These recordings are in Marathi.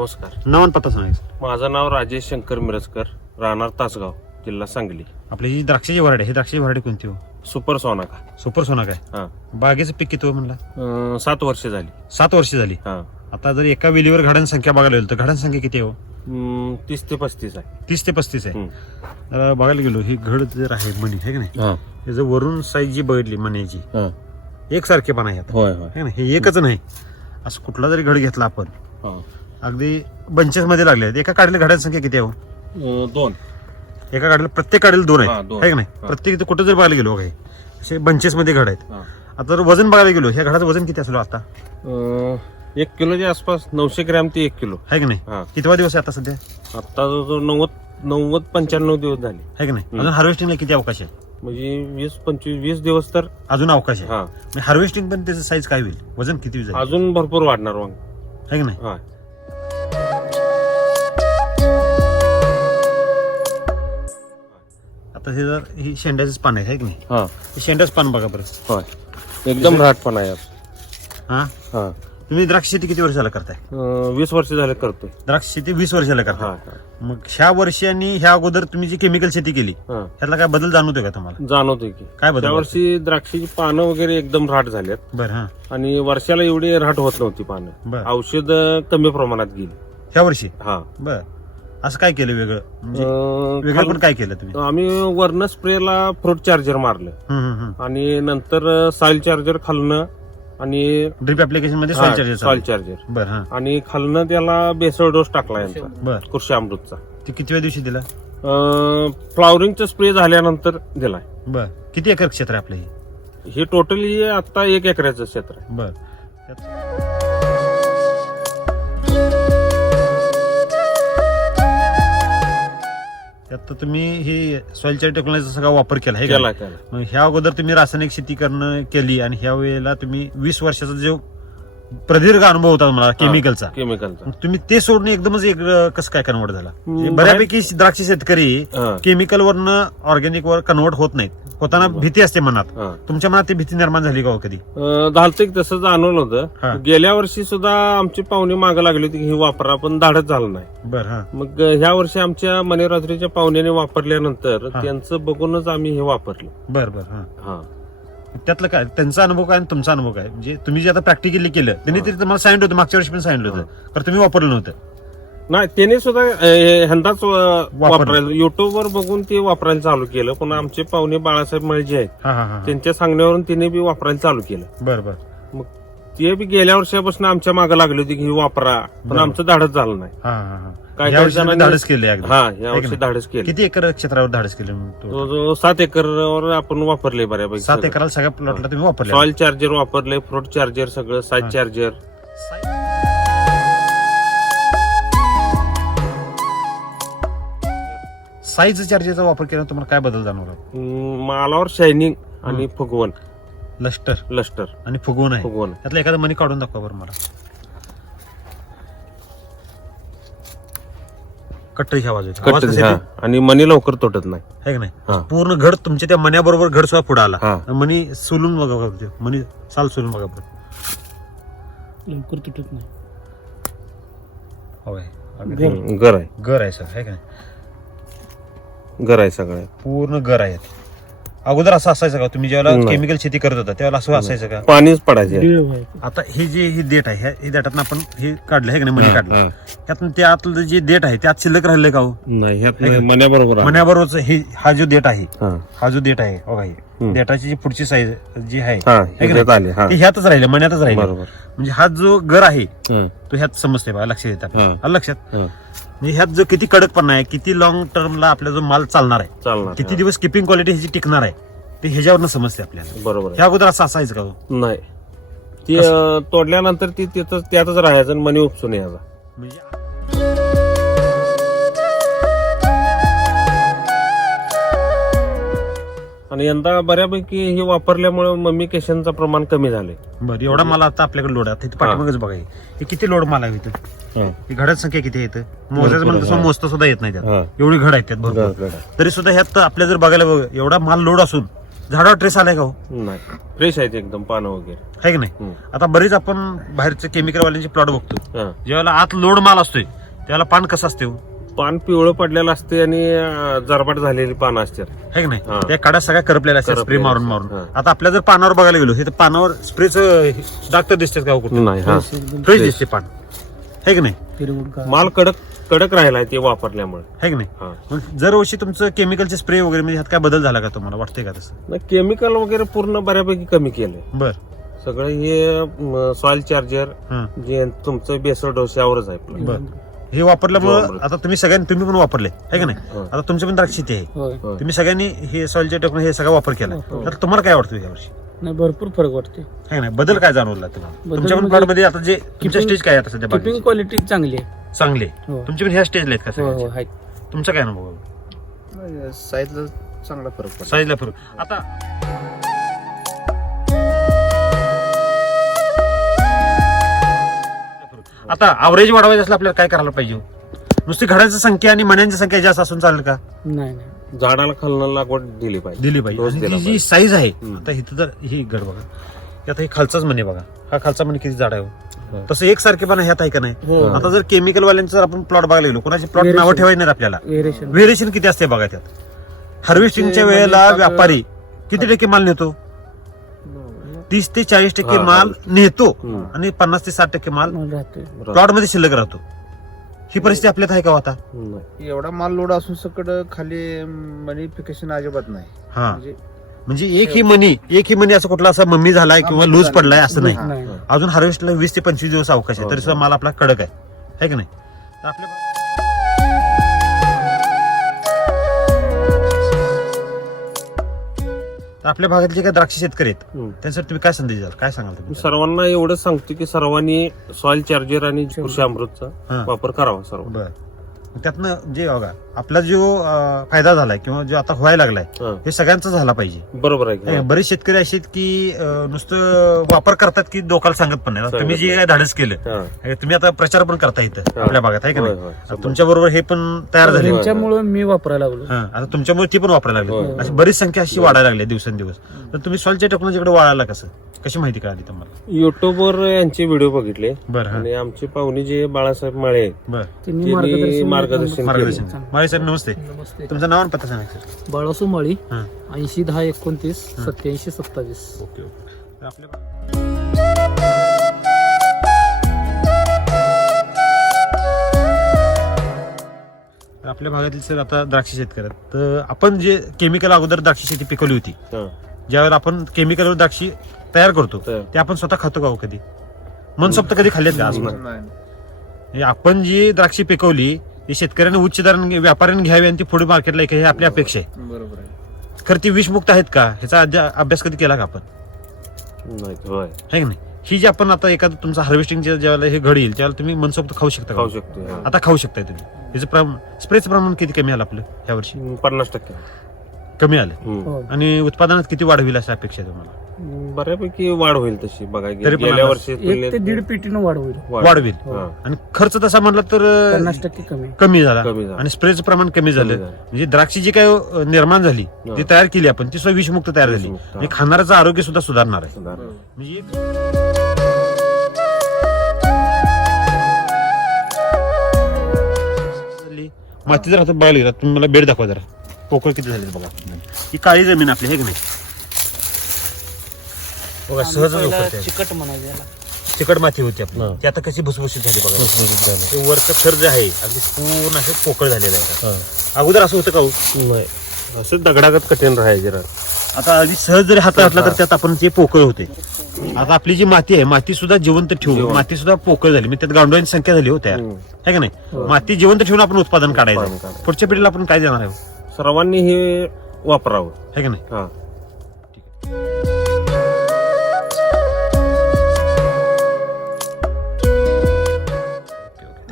नमस्कार. नावन पत्ता सांगायचं माझं नाव राजेश शंकर मिरजकर राहणार तासगाव जिल्हा सांगली. आपली ही द्राक्षाची वराडी ही द्राक्षाची वराडी कोणती हो? सुपर सोनाका सुपर सोना काय? हा. बागेचं पीक किती हो म्हणला? अं, सात वर्ष झाली. सात वर्ष झाली. हा. आता जर एका वेलीवर घाडांची संख्या बघायला गेलो तर घाडांची संख्या किती आहे हो? तीस ते पस्तीस आहे. तीस ते पस्तीस आहे. हम्म. जरा बघायला गेलो ही घड जर आहे मणी आहे का नाही? हा. त्याचं वरून साईज जी बघितली मण्याची हा. एकसारखेपणा आहे आता. होय होय. है ना हे एकच नाही. असं कुठला जरी घड घेतला आपण हा. अगदी बंचेस मध्ये लागले आहेत. एका काढलेल्या घड्याची संख्या किती आहे हो? अं, दोन. एका काढलेल्या प्रत्येक काढलेलं दोन हा, आहेत दोन. आहे का नाही? हा. प्रत्येक इथं कुठं जर बघायला गेलो काही असे बंचेस मध्ये घड आहेत. हा. आता जर वजन बघायला गेलो ह्या घडाचं वजन किती असलो आता? अं, एक किलोच्या आसपास नऊशे ग्रॅम ते एक किलो. आहे की नाही? कितवा दिवस आहे आता सध्या? आता नव्वद नव्वद पंच्याण्णव दिवस झाले. आहे की नाही? हम्म. अजून हार्वेस्टिंगला किती अवकाश आहे? म्हणजे वीस पंचवीस वीस दिवस तर अजून अवकाश आहे. हार्वेस्टिंग पण त्याचं साईज काय होईल? वजन किती जाईल अजून भरपूर वाढणार मग. आहे की नाही? हा. आता हे जर ही शेंड्याचंच पान आहे है की नाही? हा. हे शेंड्याचं पान बघा बरं. होय. एकदम राहटपण आहे यात. हा? हा. तुम्ही द्राक्ष शेती किती वर्षाला करताय? अं, वीस वर्ष झाले करतोय. द्राक्ष शेती वीस वर्षाला हा करताय हा. मग ह्या वर्षी आणि ह्या अगोदर तुम्ही जी केमिकल शेती केली हा. ह्यातला काय बदल जाणवतोय का तुम्हाला? जाणवतोय की. काय बदल वर्षी द्राक्षाची पानं वगैरे एकदम राट झाल्यात बरं हा. आणि वर्षाला एवढी राट होत नव्हती पानं. बर. औषध कमी प्रमाणात गेली. ह्या वर्षी? हा. बर. असं काय केलं वेगळं? म्हणजे अं, वेगळं पण काय केलं तुम्ही? आम्ही वर्ण स्प्रेला फ्रूट चार्जर मारलं. हम्म, हम्म, हम्म. आणि नंतर सॉइल चार्जर खालनं आणि ड्रिप ऍप्लिकेशनमध्ये सॉइल सॉइल चार्जर. चार्जर बर हा. आणि खालनं त्याला बेसळ डोस टाकला यांचा बर. कृषी अमृतचा. ते कितव्या दिवशी दिला? फ्लॉवरिंगचा स्प्रे झाल्यानंतर दिलाय. बर. किती एकर क्षेत्र आहे आपलं हे? हे टोटली आता एक एकराचं क्षेत्र आहे. बर. त्यात तर तुम्ही ही सॉइलच्या टेक्नॉलॉजीचा सगळा वापर केला आहे केला केला. मग ह्या अगोदर तुम्ही रासायनिक शेती करणं केली आणि ह्या वेळेला तुम्ही वीस वर्षाचा जो प्रदीर्घ अनुभव होता मला केमिकलचा केमिकलचा तुम्ही ते सोडून एकदमच एक कसं काय कन्वर्ट झाला? म्हणजे बऱ्यापैकी द्राक्ष शेतकरी केमिकल वरनं ऑर्गॅनिक वर कन्वर्ट होत नाहीत. होताना भीती असते मनात. तुमच्या मनात ती भीती निर्माण झाली का हो कधी? की तसं जाणवलं. होतं. गेल्या वर्षी सुद्धा आमची पाहुणे मागे लागली होती ही वापरा पण धाडच झालं नाही. बर हा. मग ह्या वर्षी आमच्या मनेरात्रीच्या पाहुण्याने वापरल्यानंतर. त्यांचं बघूनच आम्ही हे वापरलं. बर बर हा. त्यातलं काय? त्यांचा अनुभव काय आणि तुमचा अनुभव काय? म्हणजे तुम्ही जे आता प्रॅक्टिकली केलं त्यांनी तरी तुम्हाला सांगितलं होतं मागच्या वर्षी पण सांगितलं होतं. तर तुम्ही वापरलं नव्हतं. नाही त्याने सुद्धा अं, ह्यांदाच अं. वापरायला युट्यूबवर बघून ते वापरायला चालू केलं पण आमचे पाहुणे बाळासाहेब मळजे आहेत. हा हा हा. त्यांच्या सांगण्यावरून तिने बी वापरायला चालू केलं. बर बर. ते बी गेल्या वर्षापासून आमच्या मागे लागली होती की ही वापरा. पण बरोबर. आमचं धाडच झालं नाही. हा हा हा. काय या काय वर्षी तुम्ही जणांनी- धाडस केले अगदी. हा या वर्षी? धाडच केलं. किती एकर क्षेत्रावर धाडस केले मग तो? जवळजवळ सात एकरवर आपण वापरले बऱ्यापैकी सात. एकराला सगळ्या प्लॉटला तुम्ही वापरले. सॉइल चार्जर वापरले फ्रूट चार्जर सगळं साईज हा. चार्जर साईज चार्जेसचा वापर केला तुम्हाला काय बदल जाणवला? मालावर शायनिंग आणि फुगवण. लष्टर. लस्टर आणि फुगवून आहे. फुगवण. त्यातलं एखादं मनी काढून दाखवा बरं मला. कट्टर ह्या बाजूला. आवाज कट कसा हा. येतो? आणि मनी लवकर तुटत नाही. आहे का नाही? हा. पूर्ण घड तुमच्या त्या मन्याबरोबर घड सुद्धा पुढे आला. हा. मनी सोलून बघा बघा ते. मनी साल सोलून बघा बरं. लवकर तुटत नाही. होय. अगदी हम्म, गर आहे. गर आहे सर आहे का नाही? गर आहे सगळं. पूर्ण गर आहे. अगोदर असं असायचं का तुम्ही ज्यावेळेला नाही. केमिकल शेती करत होता त्यावेळेला असं असायचं का पाणीच पडायचे. आता ही जी ही देठ आहे ह्या- ही आपण हे काढलं आहे का नाही मनी काढलं हा. त्यातनं ते आतलं जे देठ आहे त्यात शिल्लक राहिलंय का हो नाही ह्यात आहे. मण्याबरोबरच हे हा जो देठ आहे हा. हा जो देठ आहे बघा हे. देठाची जी पुढची साईज जी आहे ते ह्यातच राहिले मण्यातच राहिले. बरोबर. म्हणजे हा जो गर आहे हा, तो ह्यात समजते बघा लक्षात येतात. हा. लक्षात? हा. म्हणजे ह्यात जो किती कडकपणा आहे किती लॉंग टर्मला आपला जो माल चालणार आहे किती. दिवस किपिंग क्वालिटी ह्याची टिकणार आहे ते ह्याच्यावरनं समजते आपल्याला. बरोबर ह्या अगोदर असं असायचं का हो? नाही. ती तोडल्यानंतर ती त्यातच राहायचं आणि मनी उपसून यायचा. म्हणजे आणि यंदा बऱ्यापैकी हे वापरल्यामुळे मम्मी केशनचं प्रमाण कमी झाले बरं एवढा माल आता आपल्याकडे लोड आहे. पाठीमागच बघा हे. हे किती लोड माल आहे इथं? ही. घडात संख्या किती येतं मोजायचं म्हणलं तसं. मोजता सुद्धा येत नाही त्यात. एवढी घड आहेत त्यात भरपूर. तरी सुद्धा ह्यात आपल्या जर बघायला बघ एवढा माल लोड असून झाडावर ट्रेस आलाय का हो? नाही. फ्रेश आहेत एकदम पानं वगैरे. आहे की नाही? हम्म. आता बरेच आपण बाहेरचे केमिकल वाल्यांचे प्लॉट बघतो. हा. ज्यावेळेला आत लोड माल असतोय त्यावेळेला पान कसं असते हो? पान पिवळं पडलेलं असते आणि जरबाट झालेली पानं असतात. है की नाही. त्या काड्या सगळ्या करपलेल्या असतात स्प्रे करपलेल्या मारून मारून. आता आपल्या जर पानावर बघायला गेलो हे तर पानावर स्प्रेच डाग तर दिसतात का हो कुठे? नाही हा. फ्रेश दिसते पान. है की नाही? माल कडक कडक राहिलाय ते वापरल्यामुळे. है की नाही? हा. मग दरवर्षी तुमचं केमिकलचे स्प्रे वगैरे म्हणजे ह्यात काय बदल झाला का तुम्हाला? वाटतंय का तसं? केमिकल वगैरे पूर्ण बऱ्यापैकी कमी केलंय. बर. सगळं हे सॉइल चार्जर हा. जे तुमचं बेसळ डोस्यावरच आहे. बर. हे वापरल्यामुळं. आता तुम्ही सगळ्यांनी तुम्ही पण वापरले है की नाही हो. आता तुमची पण द्राक्ष शेती आहे होय. तुम्ही सगळ्यांनी हे सॉइलचे टेक्नॉलॉजी हे सगळा वापर केला हो. तर तुम्हाला काय वाटतं यावर्षी नाही भरपूर फरक वाटते है की नाही बदल काय जाणवला तुम्हाला बदल तुमच्या पण म्हणजे प्लॉटमध्ये आता जे तुमच्या keeping- स्टेज काय आहे आता सध्या किपिंग बागेची? क्वालिटी चांगली आहे चांगले हो तुमची पण ह्या स्टेजला आहेत का हो हो सगळ्यांचे? आहेत तुमचा काय अनुभव आहे? साईजला चांगला फरक पडला साईजला फरक आता आता अवरेज वाढवायचं असलं आपल्याला काय करायला पाहिजे? हो? नुसती घडांची संख्या आणि मण्यांची संख्या जास्त असून चालेल का? नाही नाही. झाडाला खालनं लागवड दिली पाहिजे. दिली पाहिजे. डोस आणि दिला ती जी पाहिजे. साईज आहे हम्म. आता इथं जर ही गड बघा. की आता हे खालचाच मणी बघा. हा खालचा मणी किती झाड आहे हो? हो. तसं एक सारखेपणा ह्यात आहे का नाही? हो. आता जर केमिकल वाल्यांचं जर आपण प्लॉट बघायला गेलो कोणाचे प्लॉट Variation. नावं ठेवायचे नाही आपल्याला. व्हेरिएशन व्हेरिएशन किती असते बघा त्यात? हार्वेस्टिंगच्या म्हणजे वेळेला व्यापारी किती टक्के माल नेतो? तीस ते चाळीस टक्के हा, माल हा. नेतो हम्म. आणि पन्नास ते साठ टक्के माल राहते प्लॉटमध्ये शिल्लक राहतो. ही परिस्थिती आपल्यात आहे का हो आता? नाही. एवढा माल लोड असून सकड खाली मनिफिकेशन अजिबात नाही. हा. म्हणजे म्हणजे एक ही मनी एक ही मनी असं कुठला असा मम्मी झालाय किंवा लूज पडलाय असं नाही. हा. नाही. अजून हार्वेस्टला वीस ते पंचवीस दिवस अवकाश आहे. हो. तरी सुद्धा माल आपला कडक आहे. है की नाही? तर आपल्या तर आपल्या भागातले जे काही द्राक्ष शेतकरी आहेत हम्म. त्यांच्यासाठी तुम्ही काय संदेश द्याल? काय सांगाल मी तुम्ही सर्वांना एवढंच सांगतो की सर्वांनी सॉइल चार्जर आणि कृषी अमृतचा हा. वापर करावा सर्व बर. त्यातनं जे बघा आपला जो फायदा झालाय किंवा जो आता व्हायला लागलाय हा. हे सगळ्यांचा झाला पाहिजे बरोबर आहे? बरेच शेतकरी असे आहेत की नुसतं वापर करतात की लोकांना सांगत पण नाही तुम्ही जे. काय धाडस केलं तुम्ही आता प्रचार पण करता इथं हा. आपल्या भागात आहे का नाही तुमच्या बरोबर हे पण तयार झाले होय. त्यांच्यामुळे मी वापरायला लागलो हा आता तुमच्यामुळे ती पण वापरायला लागली. अशी बरीच संख्या अशी वाढायला लागली दिवसेंदिवस तर तुम्ही सॉलच्या टेक्नॉलॉजीकडे वाढायला कसं कशी माहिती कळाली तुम्हाला? युट्यूबवर यांचे व्हिडिओ बघितले. बरं हा. आणि आमचे पाहुणे जे बाळासाहेब माळे. आहेत, बरं. त्यांनी त्यांनी मार्गदर्शन मार्गदर्शन. माळी साहेब नमस्ते. नमस्ते. तुमचं नाव आणि पत्ता सांगा सर. बाळासू माळी हा. ऐंशी दहा एकोणतीस सत्याऐंशी सत्तावीस. Okay okay. तर आपल्या आपल्या भागातील सर आता द्राक्ष शेतकरी आहेत. तर आपण जे केमिकल अगोदर द्राक्ष शेती पिकवली होती हा. ज्यावेळेला आपण केमिकलवर द्राक्षी तयार करतो तर. ते आपण स्वतः खातो का हो कधी? मनसोक्त कधी खाल्लेत का म्हणजे आपण जी द्राक्षी पिकवली ती शेतकऱ्यांनी उच्च दराने व्यापाऱ्यांनी घ्यावी आणि ती पुढे मार्केटला हे आपली अपेक्षा आहे. बरोबर आहे. खरं ती विषमुक्त आहेत का? ह्याचा अध्या- अभ्यास कधी केला का आपण? नाही होय. है की नाही? ही जी आपण आता एखादं तुमचं हार्वेस्टिंगच्या ज्यावेळेला हे घड येईल त्यावेळेला तुम्ही मनसोक्त खाऊ शकता का? खाऊ शकतो हा. आता खाऊ शकताय तुम्ही. याचं प्रमाण स्प्रेचं प्रमाण किती कमी आलं आपलं या वर्षी? पन्नास टक्के. कमी आलं हम्म. हो आणि उत्पादनात किती वाढ होईल अशी अपेक्षा आहे तुम्हाला बऱ्यापैकी वाढ होईल तशी बघा तरी पण गेल्या वर्षी एक ते दीड पेटीनं वाढ होईल वाढ होईल हा. आणि खर्च तसा म्हटलं तर अं, पन्नास टक्के कमी कमी झाला कमी झाला. आणि स्प्रेचं प्रमाण कमी झालं झालं. म्हणजे द्राक्षी जी काय अं, निर्माण झाली ती. तयार केली आपण ती सुद्धा विषमुक्त तयार झाली विषमुक्त, हा. म्हणजे खाणाऱ्याचं आरोग्य सुद्धा सुधारणार आहे. म्हणजे एक माती जर आता बघायला गेला तुम्ही मला बेड दाखवा जरा पोकळ किती झाले बघा ही काळी जमीन आपली आहे की नाही बघा सहज. चिकट म्हणायचं याला. चिकट माती होती आपली हा. ती आता कशी भुसभुशीत झाली बघा भुसभुशीत झालं. ते वरचं थर जे आहे अगदी पूर्ण असं पोकळ झालेलं आहे हा. अगोदर असं होतं का हो? नाही असं दगडागत कठीण राहायचे आता अगदी सहज जरी हातात घातला तर त्यात आपण ते पोकळ होते आता आपली जी माती आहे माती सुद्धा जिवंत ठेवू. माती सुद्धा पोकळ झाली म्हणजे त्यात गांडोळ्यांची संख्या झाली हो हम्म. आहे का नाही माती जिवंत ठेवून आपण उत्पादन. काढायचं. पुढच्या पिढीला आपण काय देणार आहे सर्वांनी हे वापरावं. आहे का नाही? हा.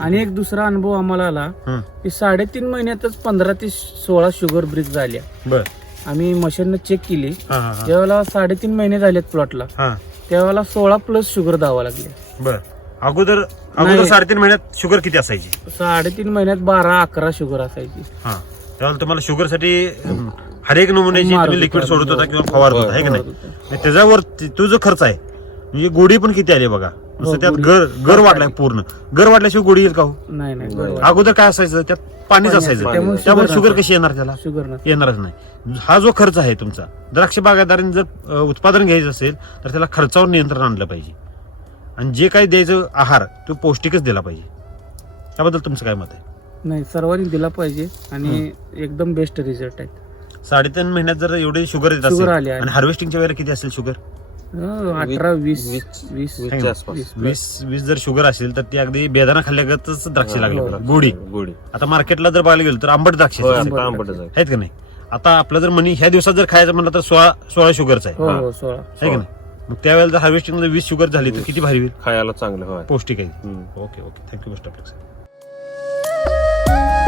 आणि एक दुसरा अनुभव आम्हाला आला. की साडेतीन महिन्यातच पंधरा ते सोळा शुगर ब्रिक झाल्या. बर. आम्ही मशीननं चेक केली. हा हा हा. ज्यावेळेला साडेतीन महिने झालेत प्लॉटला हा. त्यावेळेला सोळा प्लस शुगर दावा लागले. बर. अगोदर अगोदर नाही. साडेतीन महिन्यात शुगर किती असायची? साडेतीन महिन्यात बारा अकरा शुगर असायची. हा. त्यावेळेला तुम्हाला शुगरसाठी हर एक नमुन्याची तुम्ही लिक्विड. सोडत होता किंवा फवारत होता आहे की नाही त्याच्यावर ते- जो खर्च आहे म्हणजे गोडी पण किती आली बघा नुसतं हो, त्यात. गर गर वाढलाय पूर्ण गर वाढल्याशिवाय गोडी येईल का हो नाही. अगोदर काय असायचं त्यात पाणीच पाणी असायचं. त्यामुळे शुगर. कशी येणार त्याला शुगर. येणारच नाही हा जो खर्च आहे तुमचा द्राक्ष बागायतदारांनी जर उत्पादन घ्यायचं असेल तर त्याला खर्चावर नियंत्रण आणलं पाहिजे आणि जे काही द्यायचं आहार तो पौष्टिकच दिला पाहिजे त्याबद्दल तुमचं काय मत आहे नाही सर्वांनी दिला पाहिजे आणि एकदम बेस्ट रिझल्ट आहेत. साडेतीन महिन्यात जर एवढे शुगर येत असेल शुगर आली. आणि हार्वेस्टिंगच्या वेळेला किती असेल शुगर अं, अठरा वीस वीस- वीस वीसच्या आसपास वीस. वीस वीस जर शुगर असेल तर ती अगदी बेदाना खाल्ल्यागतच द्राक्ष हो, लागली हो. बघा. गोडी. गोडी. आता मार्केटला जर बघायला गेलो तर आंबट द्राक्ष होय, आहेत आता आंबटच आहे का नाही? आता आपलं जर मनी ह्या दिवसात जर खायचं म्हणलं तर सोळा सोळा शुगरचा आहे हो हा. हो. सोळा. आहे का नाही? मग त्यावेळेला जर हार्वेस्टिंगमध्ये वीस शुगर झाली तर किती भारी होईल? खायला चांगलं होय. पौष्टिक आहे. हम्म. Okay okay. Thank you best of Thank you.